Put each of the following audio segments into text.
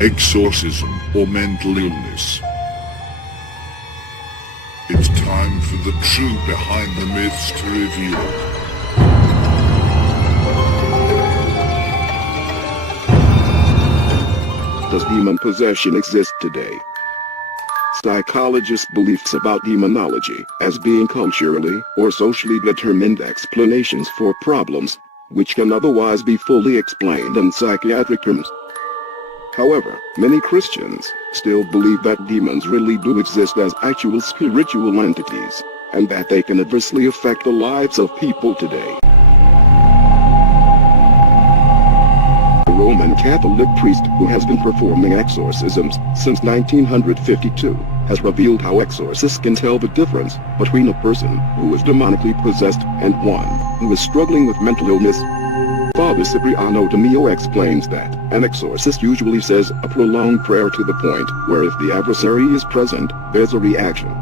exorcism, or mental illness. It's time for the truth behind the myths to reveal. Does demon possession exist today? Psychologists' beliefs about demonology as being culturally or socially determined explanations for problems, which can otherwise be fully explained in psychiatric terms. However, many Christians still believe that demons really do exist as actual spiritual entities, and that they can adversely affect the lives of people today. A Roman Catholic priest who has been performing exorcisms since 1952 has revealed how exorcists can tell the difference between a person who is demonically possessed and one who is struggling with mental illness. Father Cipriano de Mio explains that an exorcist usually says a prolonged prayer to the point where if the adversary is present, there's a reaction.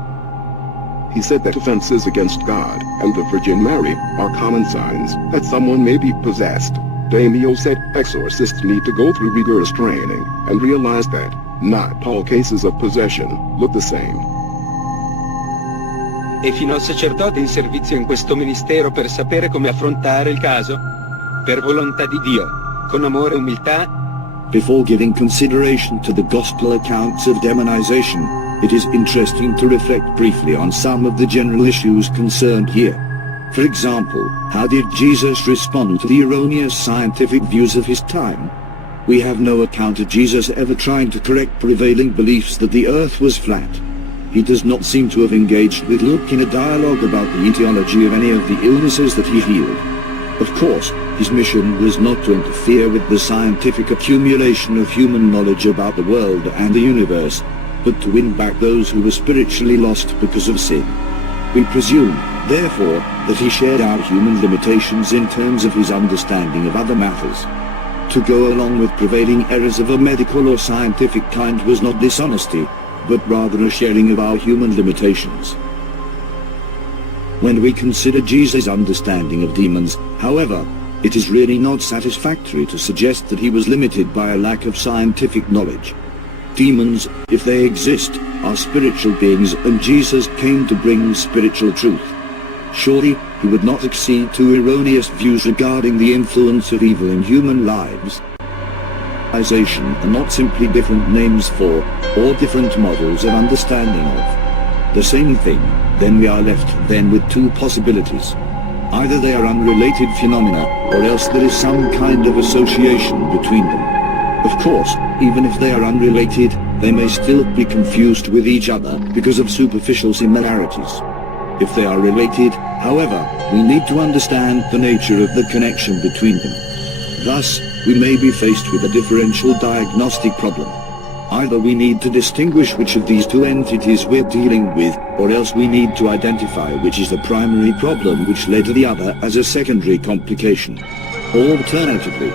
He said that offenses against God and the Virgin Mary are common signs that someone may be possessed. De Mio said exorcists need to go through rigorous training and realize that not all cases of possession look the same. E fino al sacerdote in servizio in questo ministero per sapere come affrontare il caso? Per volontà di Dio, con amore e umiltà. Before giving consideration to the gospel accounts of demonization, it is interesting to reflect briefly on some of the general issues concerned here. For example, how did Jesus respond to the erroneous scientific views of his time? We have no account of Jesus ever trying to correct prevailing beliefs that the earth was flat. He does not seem to have engaged with Luke in a dialogue about the etiology of any of the illnesses that he healed. Of course, his mission was not to interfere with the scientific accumulation of human knowledge about the world and the universe, but to win back those who were spiritually lost because of sin. We presume, therefore, that he shared our human limitations in terms of his understanding of other matters. To go along with prevailing errors of a medical or scientific kind was not dishonesty, but rather a sharing of our human limitations. When we consider Jesus' understanding of demons, however, it is really not satisfactory to suggest that he was limited by a lack of scientific knowledge. Demons, if they exist, are spiritual beings, and Jesus came to bring spiritual truth. Surely, he would not accede to erroneous views regarding the influence of evil in human lives. Are not simply different names for, or different models of understanding of, the same thing. Then we are left then with two possibilities. Either they are unrelated phenomena, or else there is some kind of association between them. Of course, even if they are unrelated, they may still be confused with each other because of superficial similarities. If they are related, however, we need to understand the nature of the connection between them. Thus, we may be faced with a differential diagnostic problem. Either we need to distinguish which of these two entities we're dealing with, or else we need to identify which is the primary problem which led to the other as a secondary complication. Alternatively,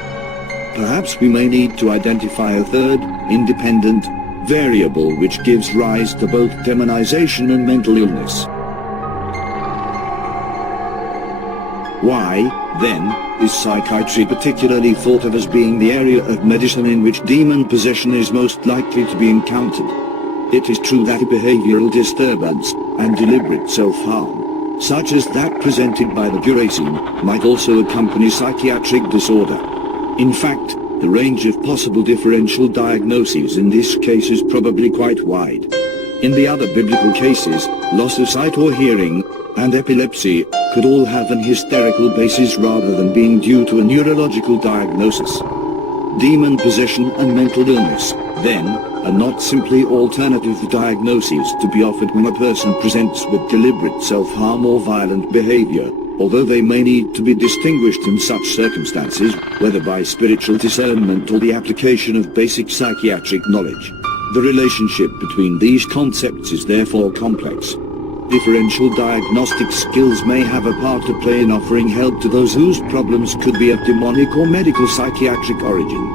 perhaps we may need to identify a third, independent, variable which gives rise to both demonization and mental illness. Why, then, is psychiatry particularly thought of as being the area of medicine in which demon possession is most likely to be encountered? It is true that a behavioral disturbance and deliberate self-harm, such as that presented by the Gerasim, might also accompany psychiatric disorder. In fact, the range of possible differential diagnoses in this case is probably quite wide. In the other biblical cases, loss of sight or hearing, and epilepsy could all have an hysterical basis rather than being due to a neurological diagnosis. Demon possession and mental illness, then, are not simply alternative diagnoses to be offered when a person presents with deliberate self-harm or violent behavior, although they may need to be distinguished in such circumstances, whether by spiritual discernment or the application of basic psychiatric knowledge. The relationship between these concepts is therefore complex. Differential diagnostic skills may have a part to play in offering help to those whose problems could be of demonic or medical psychiatric origin.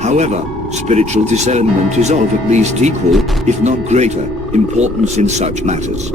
However, spiritual discernment is of at least equal, if not greater, importance in such matters.